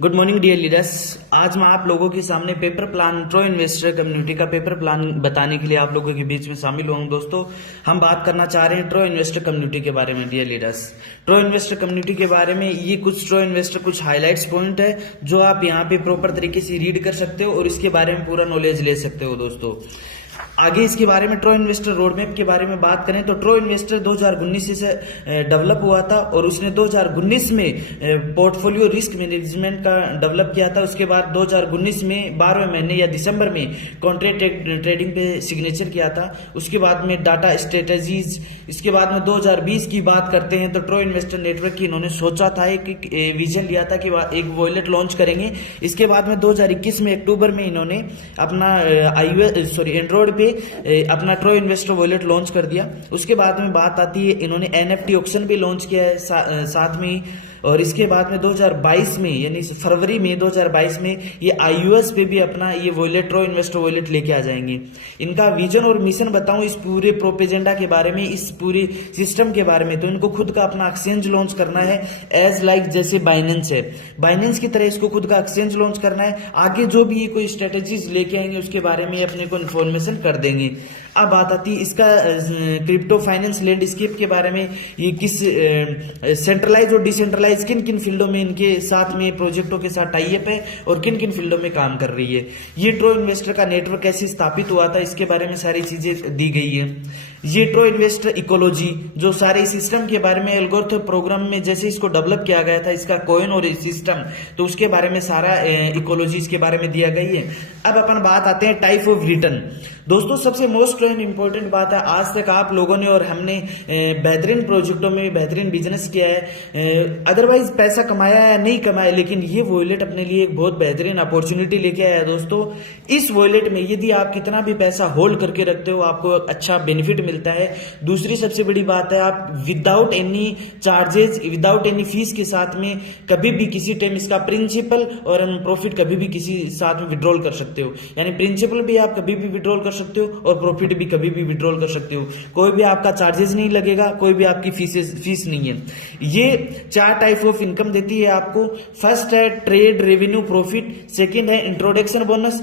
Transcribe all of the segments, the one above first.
Good morning dear leaders. आज मैं आप लोगों के सामने पेपर प्लान ट्रो इन्वेस्टर कम्युनिटी का पेपर प्लान बताने के लिए आप लोगों के बीच में शामिल हुआ हूं। दोस्तों, हम बात करना चाह रहे हैं ट्रो इन्वेस्टर कम्युनिटी के बारे में। डियर लीडर्स, ट्रो इन्वेस्टर कम्युनिटी के बारे में ये कुछ ट्रो इन्वेस्टर कुछ हाईलाइट्स पॉइंट है जो आप यहाँ पे प्रॉपर तरीके से रीड कर सकते हो और इसके बारे में पूरा नॉलेज ले सकते हो। दोस्तों, आगे इसके बारे में ट्रो इन्वेस्टर रोडमैप के बारे में बात करें तो ट्रो इन्वेस्टर 2019 से डेवलप हुआ था और उसने 2019 में पोर्टफोलियो रिस्क मैनेजमेंट का डेवलप किया था। उसके बाद 2019 में 12वें महीने या दिसंबर में कॉन्ट्रैक्ट ट्रेडिंग पे सिग्नेचर किया था। उसके बाद में डाटा स्ट्रेटेजीज, इसके बाद में 2020 की बात करते हैं तो ट्रो इन्वेस्टर नेटवर्क की इन्होंने सोचा था, एक विजन लिया था कि एक वॉलेट लॉन्च करेंगे। इसके बाद में 2021 में अक्टूबर में इन्होंने अपना एंड्रॉइड पे अपना ट्रो इन्वेस्टर वॉलेट लॉन्च कर दिया। उसके बाद में बात आती है, इन्होंने NFT ऑक्शन भी लॉन्च किया है साथ में ही। और इसके बाद में 2022 में यानी फरवरी में 2022 में ये iOS पे भी अपना ये वॉलेट ट्रो इन्वेस्टर वॉलेट लेके आ जाएंगे। इनका विजन और मिशन बताऊं इस पूरे प्रोपेजेंडा के बारे में, इस पूरे सिस्टम के बारे में, तो इनको खुद का अपना एक्सचेंज लॉन्च करना है एज लाइक जैसे बाइनेंस है, बाइनेंस की तरह इसको खुद का एक्सचेंज लॉन्च करना है। आगे जो भी कोई स्ट्रेटेजीज लेके आएंगे उसके बारे में अपने को इन्फॉर्मेशन कर देंगे। अब बात आती है इसका क्रिप्टो फाइनेंस लैंडस्केप के बारे में, ये किस सेंट्रलाइज और डिसेंट्रलाइज किन किन फील्डों में इनके साथ में प्रोजेक्टों के साथ टाई अप है और किन किन फील्डों में काम कर रही है। ये ट्रो इन्वेस्टर का नेटवर्क कैसे स्थापित हुआ था इसके बारे में सारी चीजें दी गई है। ये ट्रो इन्वेस्टर इकोलॉजी जो सारे सिस्टम के बारे में एल्गोरिथम प्रोग्राम में जैसे इसको डेवलप किया गया था, इसका कॉइन और सिस्टम, तो उसके बारे में सारा इकोलॉजी इसके बारे में दिया गई है। अब अपन बात आते हैं टाइप ऑफ रिटर्न। दोस्तों, सबसे मोस्ट इंपॉर्टेंट बात है, आज तक आप लोगों ने और हमने बेहतरीन प्रोजेक्टों में बेहतरीन बिजनेस किया है, अदरवाइज पैसा कमाया या नहीं कमाया, लेकिन ये वॉलेट अपने लिए एक बहुत बेहतरीन अपॉर्चुनिटी लेके आया है। दोस्तों, इस वॉलेट में यदि आप कितना भी पैसा होल्ड करके रखते हो आपको अच्छा बेनिफिट मिलता है। दूसरी सबसे बड़ी बात है, आप without any charges, without any fees के साथ में कभी भी किसी टाइम इसका प्रिंसिपल और प्रॉफिट कभी भी किसी साथ में विड्रॉल कर सकते हो। यानी प्रिंसिपल भी आप कभी भी विड्रॉल कर सकते हो और प्रॉफिट भी कभी भी विड्रॉल कर सकते हो। कोई भी आपका चार्जेस नहीं लगेगा, कोई भी आपकी फीस नहीं है। ये 4 टाइप ऑफ इनकम देती है आपको। फर्स्ट है ट्रेड रेवेन्यू प्रॉफिट, सेकंड है इंट्रोडक्शन बोनस,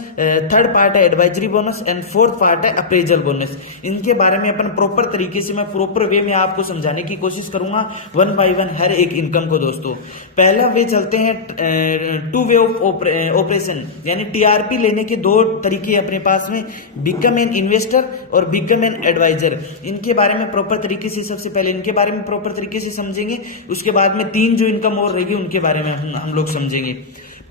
थर्ड पार्ट है advisory bonus and fourth part है अप्रेजल बोनस। इनके बारे में अपन प्रॉपर तरीके से, मैं प्रॉपर वे में आपको समझाने की कोशिश करूंगा वन बाय वन हर एक इनकम को। दोस्तों, पहला वे चलते हैं टू वे ऑफ ऑपरेशन, यानी TRP लेने के 2 तरीके अपने पास में, बिकम एन इन्वेस्टर और बिकम एन एडवाइजर। इनके बारे में प्रॉपर तरीके से, सबसे पहले इनके बारे में प्रॉपर तरीके से समझेंगे, उसके बाद में 3 जो इनकम और रहेगी उनके बारे में हम लोग समझेंगे।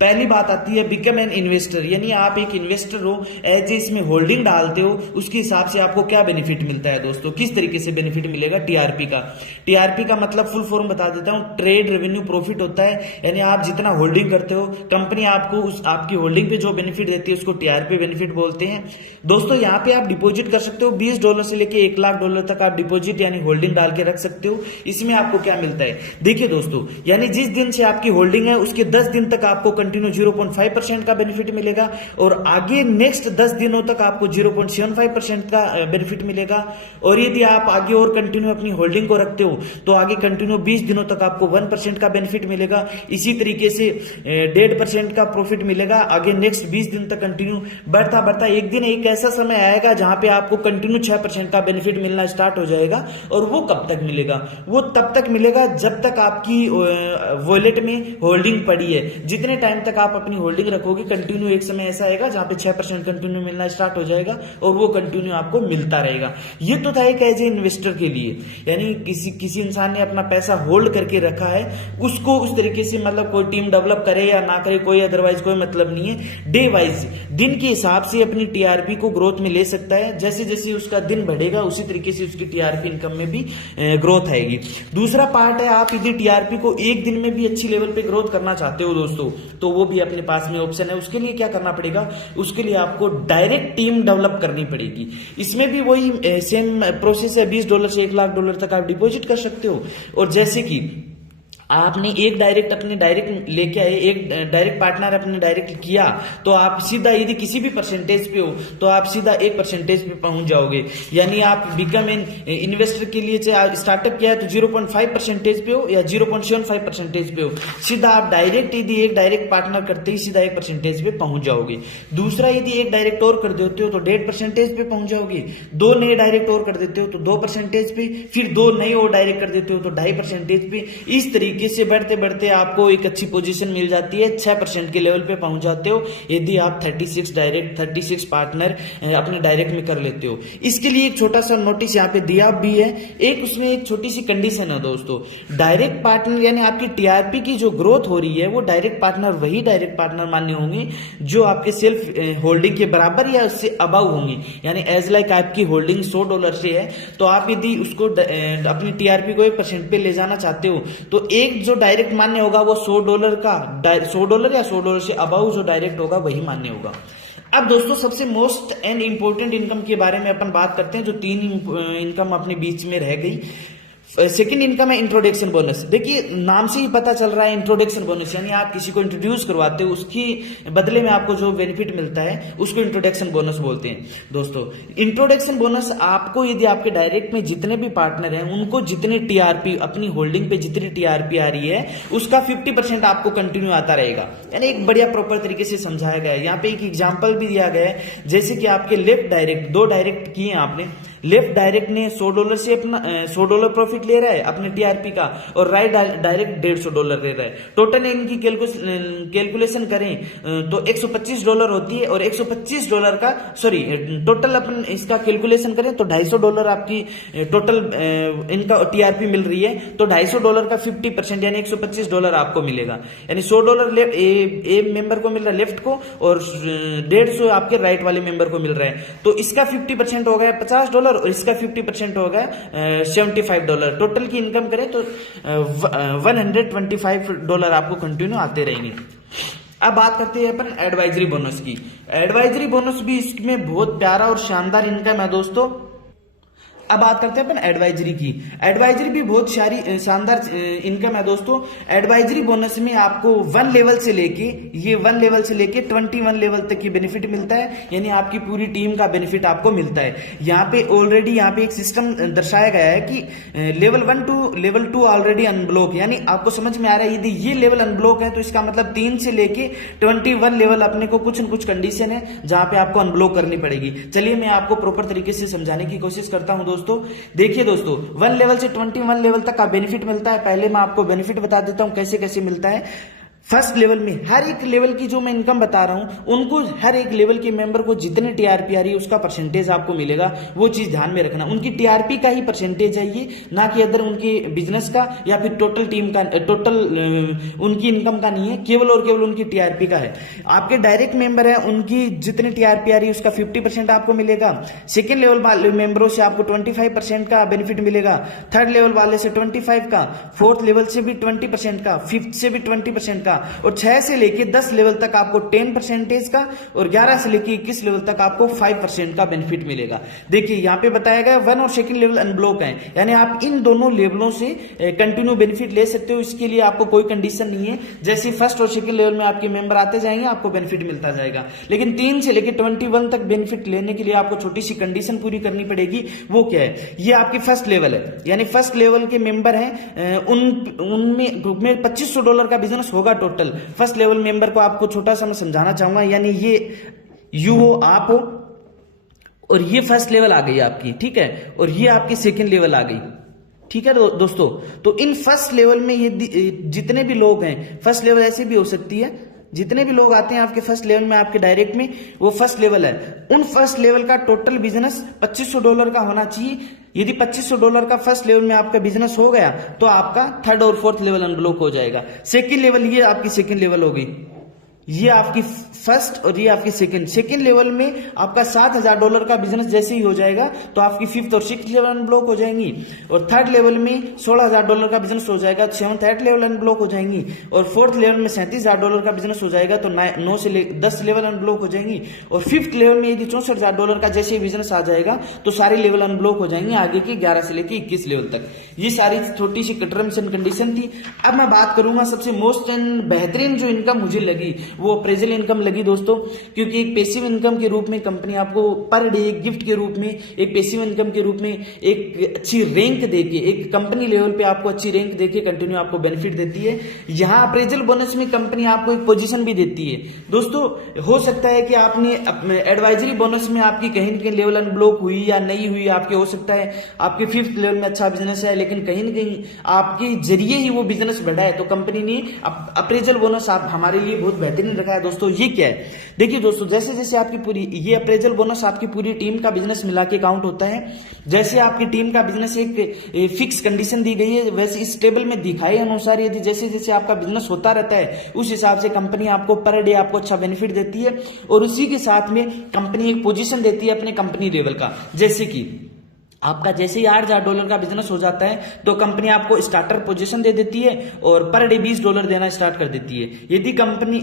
पहली बात आती है बिकम एन इन्वेस्टर, यानी आप एक इन्वेस्टर हो, एज इसमें होल्डिंग डालते हो, उसके हिसाब से आपको क्या बेनिफिट मिलता है। दोस्तों, किस तरीके से बेनिफिट मिलेगा TRP का। TRP का मतलब फुल फॉर्म बता देता हूं, ट्रेड रेवेन्यू प्रॉफिट होता है। यानी आप जितना होल्डिंग करते हो, कंपनी आपको उस आपकी होल्डिंग पे जो बेनिफिट देती है उसको TRP बेनिफिट बोलते हैं। दोस्तों, यहाँ पे आप डिपोजिट कर सकते हो, $20 से लेके $1 लाख तक आप डिपोजिट यानी होल्डिंग डाल के रख सकते हो। इसमें आपको क्या मिलता है, देखिए दोस्तों, यानी जिस दिन से आपकी होल्डिंग है उसके 10 दिन तक आपको कंटिन्यू 0.5% का बेनिफिट मिलेगा और आगे नेक्स्ट 10 दिनों तक आपको 0.75% का बेनिफिट मिलेगा। और यदि आप आगे और कंटिन्यू अपनी होल्डिंग को रखते हो तो आगे कंटिन्यू 20 दिनों तक आपको 1% का बेनिफिट मिलेगा। इसी तरीके से 1.5% का प्रॉफिट मिलेगा आगे नेक्स्ट 20 दिन तक कंटिन्यू बढ़ता बढ़ता। एक दिन एक ऐसा समय आएगा जहां पे आपको कंटिन्यू 6% का बेनिफिट मिलना स्टार्ट हो जाएगा। और वो कब तक मिलेगा, वो तब तक मिलेगा जब तक आपकी वॉलेट में होल्डिंग पड़ी है। जितने टाइम तक आप अपनी होल्डिंग रखोगे कंटिन्यू एक समय ऐसा आएगा जहां पे 6% कंटिन्यू मिलना स्टार्ट हो जाएगा और वो कंटिन्यू आपको मिलता रहेगा। ये तो था एक एज ए इन्वेस्टर के लिए, यानी किसी इंसान ने अपना पैसा होल्ड करके रखा है, उसको उस तरीके से, मतलब कोई टीम डेवलप करे या ना करे, कोई अदरवाइज कोई मतलब नहीं है। डे वाइज, दिन के हिसाब से अपनी TRP को ग्रोथ में ले सकता है। जैसे जैसे उसका दिन बढ़ेगा उसी तरीके से उसकी TRP इनकम में भी ग्रोथ आएगी। दूसरा पार्ट है, आप यदि TRP को एक दिन में भी अच्छी लेवल पे ग्रोथ करना चाहते हो दोस्तों, तो वो भी अपने पास में ऑप्शन है। उसके लिए क्या करना पड़ेगा, उसके लिए आपको डायरेक्ट टीम डेवलप करनी पड़ेगी। इसमें भी वही सेम प्रोसेस है, $20 से $1 लाख तक आप डिपॉजिट कर सकते हो। और जैसे कि आपने एक डायरेक्ट अपने डायरेक्ट लेके आए, एक डायरेक्ट पार्टनर अपने डायरेक्ट किया, तो आप सीधा यदि किसी भी परसेंटेज पे हो तो आप सीधा 1% पे पहुंच जाओगे। यानी आप बिकम एन इन्वेस्टर के लिए चाहे स्टार्टअप किया है तो 0.5% पे हो या 0.75% पे हो, सीधा आप डायरेक्ट यदि एक डायरेक्ट पार्टनर करते ही सीधा 1% पे पहुंच जाओगे। दूसरा, यदि एक डायरेक्ट और कर देते हो तो 1.5% पे पहुंच जाओगे। 2 नए डायरेक्ट और कर देते हो तो 2% पे, फिर 2 नए और डायरेक्ट कर देते हो तो 2.5% पे। इस तरीके से बढ़ते बढ़ते आपको एक अच्छी पोजीशन मिल जाती है, 6% के लेवल पे पहुंच जाते हो यदि आप 36 पार्टनर अपने डायरेक्ट में कर लेते हो। इसके लिए एक छोटा सा नोटिस यहाँ पे दिया भी है, एक उसमें एक छोटी सी कंडीशन है दोस्तों। डायरेक्ट पार्टनर यानी आपकी टीआरपी की जो ग्रोथ हो रही है वो डायरेक्ट पार्टनर वही डायरेक्ट पार्टनर मान्य होंगे जो आपके सेल्फ होल्डिंग के बराबर या उससे अबव होंगी। यानी एज लाइक आपकी होल्डिंग $100 से है तो आप यदि उसको अपनी टीआरपी को 1% पे ले जाना चाहते हो तो एक जो डायरेक्ट मान्य होगा वो $100 का, $100 या $100 से अबव जो डायरेक्ट होगा वही मान्य होगा। अब दोस्तों सबसे मोस्ट एंड इंपॉर्टेंट इनकम के बारे में अपन बात करते हैं, जो 3 इनकम अपने बीच में रह गई। सेकेंड इनकम है इंट्रोडक्शन बोनस। देखिए नाम से ही पता चल रहा है इंट्रोडक्शन बोनस, यानी आप किसी को इंट्रोड्यूस करवाते हो उसकी बदले में आपको जो बेनिफिट मिलता है उसको इंट्रोडक्शन बोनस बोलते हैं। दोस्तों इंट्रोडक्शन बोनस आपको यदि आपके डायरेक्ट में जितने भी पार्टनर हैं उनको जितने टीआरपी अपनी होल्डिंग पे जितनी टीआरपी आ रही है उसका 50% आपको कंटिन्यू आता रहेगा। यानी एक बढ़िया प्रॉपर तरीके से समझाया गया है। यहाँ पे एक एग्जाम्पल भी दिया गया है, जैसे कि आपके लेफ्ट डायरेक्ट 2 डायरेक्ट किए आपने, लेफ्ट डायरेक्ट ने $100 से अपना $100 प्रॉफिट ले रहा है अपने टीआरपी का और राइट डायरेक्ट $150 ले रहा है। टोटल इनकी कैलकुलेशन करें तो $125 होती है और $125 का टोटल अपन इसका कैलकुलेशन करें तो $250 आपकी टोटल इनका टीआरपी मिल रही है, तो $250 का 50% यानी $125 आपको मिलेगा। यानी $100 ए मेंबर को मिल रहा है लेफ्ट को और 150 आपके राइट वाले मेंबर को मिल रहा है, तो इसका 50% हो गया $50 और इसका 50% होगा $75। टोटल की इनकम करें तो $125 आपको कंटिन्यू आते रहेंगे। अब बात करते हैं अपन एडवाइजरी बोनस की। एडवाइजरी बोनस भी इसमें बहुत प्यारा और शानदार इनकम है दोस्तों। अब बात करते हैं अपन एडवाइजरी की। एडवाइजरी भी बहुत शानदार इनकम है दोस्तों। एडवाइजरी बोनस में आपको 1 लेवल से लेके 21 लेवल तक की बेनिफिट मिलता है, यानी आपकी पूरी टीम का बेनिफिट आपको मिलता है। यहाँ पे ऑलरेडी यहाँ पे एक सिस्टम दर्शाया गया है कि level 1 to level 2 already unblock, यानी आपको समझ में आ रहा है यदि ये लेवल अनब्लॉक है तो इसका मतलब 3 से लेके 21 लेवल अपने को कुछ न कुछ कंडीशन है जहां पे आपको अनब्लॉक करनी पड़ेगी। चलिए मैं आपको प्रॉपर तरीके से समझाने की कोशिश करता हूं दोस्तों। देखिए दोस्तों 1 लेवल से 21 लेवल तक का बेनिफिट मिलता है। पहले मैं आपको बेनिफिट बता देता हूं कैसे कैसे मिलता है। फर्स्ट लेवल में हर एक लेवल की जो मैं इनकम बता रहा हूं उनको हर एक लेवल के मेंबर को जितने टीआरपी आ रही है उसका परसेंटेज आपको मिलेगा, वो चीज ध्यान में रखना। उनकी टीआरपी का ही परसेंटेज है ये, ना कि अदर उनके बिजनेस का या फिर टोटल टीम का, टोटल उनकी इनकम का नहीं है, केवल और केवल उनकी टीआरपी का है। आपके डायरेक्ट मेंबर है उनकी जितनी टीआरपी आ रही है उसका 50% आपको मिलेगा। सेकेंड लेवल वाले मेंबरों से आपको 25% का बेनिफिट मिलेगा, थर्ड लेवल वाले से 25 का, फोर्थ लेवल से भी 20% का, फिफ्थ से भी 20% का, और 6 से लेके 10 लेवल तक आपको 10% का और 11 से लेके 21 लेवल तक आपको 5% का बेनिफिट मिलेगा। देखिए यहाँ पे बताया गया 1 और सेकंड लेवल अनब्लॉक है, यानी आप इन दोनों लेवलों से कंटिन्यू बेनिफिट ले सकते हो। इसके लिए आपको कोई कंडीशन नहीं है, जैसे फर्स्ट और सेकंड लेवल में आपके मेंबर आते जाएंगे आपको बेनिफिट मिलता जाएगा। लेकिन 3 से लेके 21 तक बेनिफिट लेने के लिए आपको छोटी सी कंडीशन पूरी करनी पड़ेगी। वो क्या है, ये आपकी फर्स्ट लेवल है, यानी फर्स्ट लेवल के मेंबर हैं उनमें $2500 का बिजनेस होगा टोटल। फर्स्ट लेवल मेंबर को आपको छोटा सा मैं समझाना चाहूंगा, यानी ये यू हो, आप हो, और ये फर्स्ट लेवल आ गई आपकी, ठीक है, और ये आपकी सेकंड लेवल आ गई, ठीक है दोस्तों। तो इन फर्स्ट लेवल में ये जितने भी लोग हैं, फर्स्ट लेवल ऐसे भी हो सकती है, जितने भी लोग आते हैं आपके फर्स्ट लेवल में आपके डायरेक्ट में, वो फर्स्ट लेवल है। उन फर्स्ट लेवल का टोटल बिजनेस $2500 का होना चाहिए। यदि $2500 का फर्स्ट लेवल में आपका बिजनेस हो गया तो आपका थर्ड और फोर्थ लेवल अनब्लॉक हो जाएगा। सेकंड लेवल, ये आपकी सेकंड लेवल होगी, ये आपकी फर्स्ट और ये आपकी सेकंड लेवल में आपका $7,000 का बिजनेस जैसे ही हो जाएगा तो आपकी फिफ्थ और सिक्स लेवल अनब्लॉक हो जाएंगी, और थर्ड लेवल में $16,000 का बिजनेस हो जाएगा तो सेवंथ 8 लेवल अनब्लॉक हो जाएंगी, और फोर्थ लेवल में $37,000 का बिजनेस हो जाएगा तो 9 से 10 लेवल अनब्लॉक हो जाएंगी, और फिफ्थ लेवल में यदि $64,000 का जैसे ही बिजनेस आ जाएगा तो सारे लेवल अनब्लॉक हो जाएंगे आगे के 11 से लेकर 21 लेवल तक। ये सारी छोटी सी टर्म्स एंड कंडीशन थी। अब मैं बात करूंगा सबसे मोस्ट एंड बेहतरीन जो इनकम मुझे लगी वो अप्रेजल इनकम लगी दोस्तों, क्योंकि एक पैसिव इनकम के रूप में कंपनी आपको पर डे एक गिफ्ट के रूप में, एक पैसिव इनकम के रूप में एक अच्छी रैंक देके, एक कंपनी लेवल पे आपको अच्छी रैंक देके कंटिन्यू आपको बेनिफिट देती है। यहाँ अप्रेजल बोनस में कंपनी आपको एक पोजीशन भी देती है दोस्तों। हो सकता है कि आपने एडवाइजरी बोनस में आपकी कहीं न कहीं लेवल अनब्लॉक हुई या नहीं हुई, आपके हो सकता है आपके फिफ्थ लेवल में अच्छा बिजनेस है लेकिन कहीं न कहीं आपके जरिए ही वो बिजनेस बढ़ा है, तो कंपनी ने अप्रेजल बोनस आप हमारे लिए बहुत बेहतरीन रखा है दोस्तों। ये क्या है, देखिए दोस्तों, जैसे जैसे आपकी पूरी ये अप्रेजल बोनस आपकी पूरी टीम का बिजनेस मिला के काउंट होता है। जैसे आपकी टीम का बिजनेस एक फिक्स कंडीशन दी गई है, वैसे इस टेबल में दिखाए अनुसार यदि जैसे जैसे आपका बिजनेस होता रहता है उस हिसाब से कंपनी आपको पर डे आपको अच्छा बेनिफिट देती है, और उसी के साथ में कंपनी एक पोजीशन देती है अपने कंपनी लेवल का। जैसे कि आपका जैसे ही $8,000 का बिजनेस हो जाता है तो कंपनी आपको स्टार्टर पोजीशन दे देती है और पर डे $20 देना स्टार्ट कर देती है। यदि कंपनी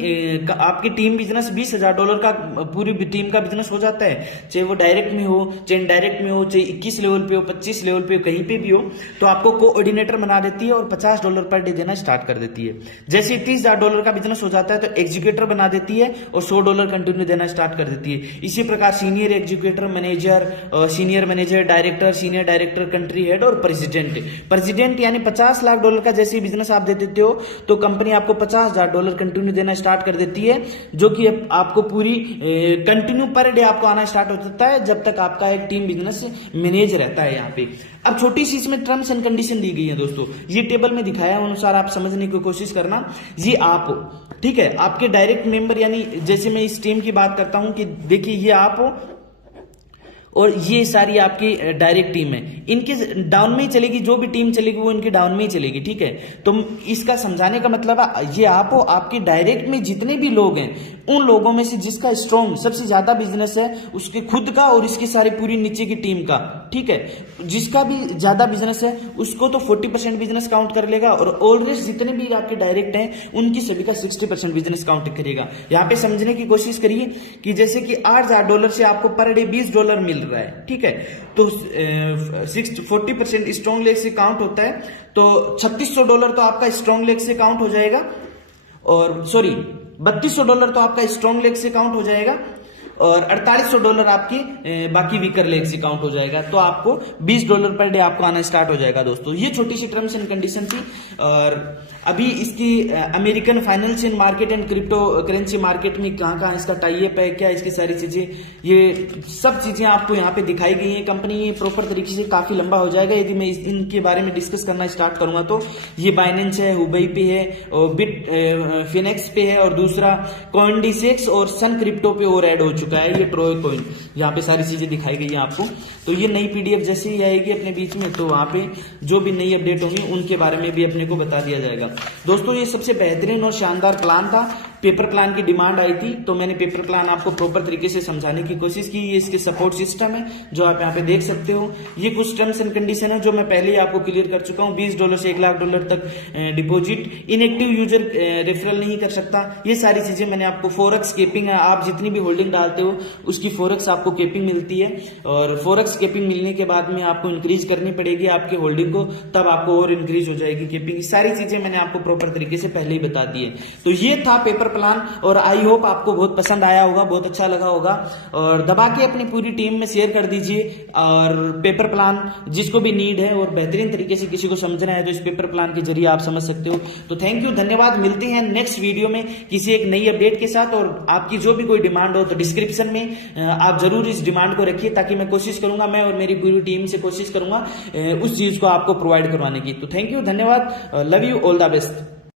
आपकी टीम बिजनेस $20,000 का पूरी टीम का बिजनेस हो जाता है, चाहे वो डायरेक्ट में हो चाहे इनडायरेक्ट में हो, चाहे 21 लेवल पे हो 25 लेवल पे हो, कहीं पे भी हो, तो आपको कोऑर्डिनेटर बना देती है और $50 पर डे देना स्टार्ट कर देती है। जैसे $30,000 का बिजनेस हो जाता है तो एग्जीक्यूटर बना देती है और $100 कंटिन्यू देना स्टार्ट कर देती है। इसी प्रकार senior executor, manager, senior manager, director, senior director, country head और प्रेसिडेंट यानी $50 लाख का जैसे बिजनेस आप दे देते हो तो कंपनी आपको $50,000 कंटिन्यू देना स्टार्ट कर देती है, जो कि आपको पूरी कंटिन्यू पर डे आपको आना स्टार्ट हो जाता है जब तक आपका एक टीम बिजनेस मैनेज रहता है यहाँ पे। अब छोटी सी इसमें टर्म्स एंड कंडीशन दी गई है दोस्तों, ये टेबल में दिखाया अनुसार आप समझने की कोशिश करना। ये आप हो, ठीक है, आपके डायरेक्ट मेंबर, यानी जैसे मैं इस टीम की बात करता हूं कि देखिए ये आप हो और ये सारी आपकी डायरेक्ट टीम है, इनके डाउन में ही चलेगी, जो भी टीम चलेगी वो इनके डाउन में ही चलेगी, ठीक है। तो इसका समझाने का मतलब है ये आप हो, आपके डायरेक्ट में जितने भी लोग हैं उन लोगों में से जिसका स्ट्रॉन्ग सबसे ज्यादा बिजनेस है उसके खुद का और इसकी सारी पूरी नीचे की टीम का, ठीक है, जिसका भी ज्यादा बिजनेस है उसको तो 40% बिजनेस काउंट कर लेगा और ऑलरेडी जितने भी आपके डायरेक्ट हैं उनकी सभी का 60% बिजनेस काउंट करेगा। यहाँ पे समझने की कोशिश करिए कि जैसे कि $8,000 से आपको पर डे $20 मिल रहा है, ठीक है, तो 40% स्ट्रॉन्ग लेग से काउंट होता है तो $3,600 तो आपका स्ट्रॉन्ग लेग से काउंट हो जाएगा, और सॉरी $3,200 तो आपका स्ट्रॉन्ग लेग से काउंट हो जाएगा और $4,800 आपकी बाकी वीकर लेग से काउंट हो जाएगा, तो आपको $20 पर डे आपको आना स्टार्ट हो जाएगा दोस्तों। ये छोटी सी टर्म्स एंड कंडीशन थी। और अभी इसकी American financial market and crypto currency market में कहाँ कहाँ इसका टाई अप है, क्या इसकी सारी चीजें, ये सब चीजें आपको यहाँ पे दिखाई गई है। कंपनी प्रॉपर तरीके से काफी लंबा हो जाएगा यदि मैं इनके बारे में डिस्कस करना स्टार्ट करूंगा। तो ये बाइनेंस है, हुबई पे है, और बिट फिनेक्स पे है, और दूसरा कॉइनडिसेक्स और सन क्रिप्टो पे और ऐड हो चुका है ये ट्रोय कॉइन। यहाँ पे सारी चीजें दिखाई गई है आपको। तो ये नई पीडीएफ जैसे ही आएगी अपने बीच में तो वहां पे जो भी नई अपडेट होंगी उनके बारे में भी अपने को बता दिया जाएगा। दोस्तों ये सबसे बेहतरीन और शानदार प्लान था। पेपर प्लान की डिमांड आई थी तो मैंने पेपर प्लान आपको प्रॉपर तरीके से समझाने की कोशिश की। ये इसके सपोर्ट सिस्टम है जो आप यहाँ पे देख सकते हो। ये कुछ टर्म्स एंड कंडीशन है जो मैं पहले ही आपको क्लियर कर चुका हूँ। $20 से $1,00,000 तक डिपॉजिट, इनएक्टिव यूजर रेफरल नहीं कर सकता। ये सारी चीजें मैंने आपको फॉरेक्स केपिंग है, आप जितनी भी होल्डिंग डालते हो उसकी फॉरेक्स आपको केपिंग मिलती है, और फॉरेक्स केपिंग मिलने के बाद में आपको इंक्रीज करनी पड़ेगी आपकी होल्डिंग को, तब आपको और इंक्रीज हो जाएगी केपिंग। सारी चीजें मैंने आपको प्रॉपर तरीके से पहले ही बता दी है। तो ये था पेपर प्लान और आई होप आपको बहुत पसंद आया होगा, बहुत अच्छा लगा होगा। और दबा के अपनी पूरी टीम में शेयर कर दीजिए। और पेपर प्लान जिसको भी नीड है और बेहतरीन तरीके से किसी को समझना है तो इस पेपर प्लान के जरिए आप समझ सकते हो। तो थैंक यू, धन्यवाद। मिलते हैं नेक्स्ट वीडियो में किसी एक नई अपडेट के साथ। और आपकी जो भी कोई डिमांड हो तो डिस्क्रिप्शन में आप जरूर इस डिमांड को रखिए, ताकि मैं कोशिश करूंगा, मैं और मेरी पूरी टीम से कोशिश करूंगा उस चीज को आपको प्रोवाइड करवाने की। तो थैंक यू, धन्यवाद, love you, all the best.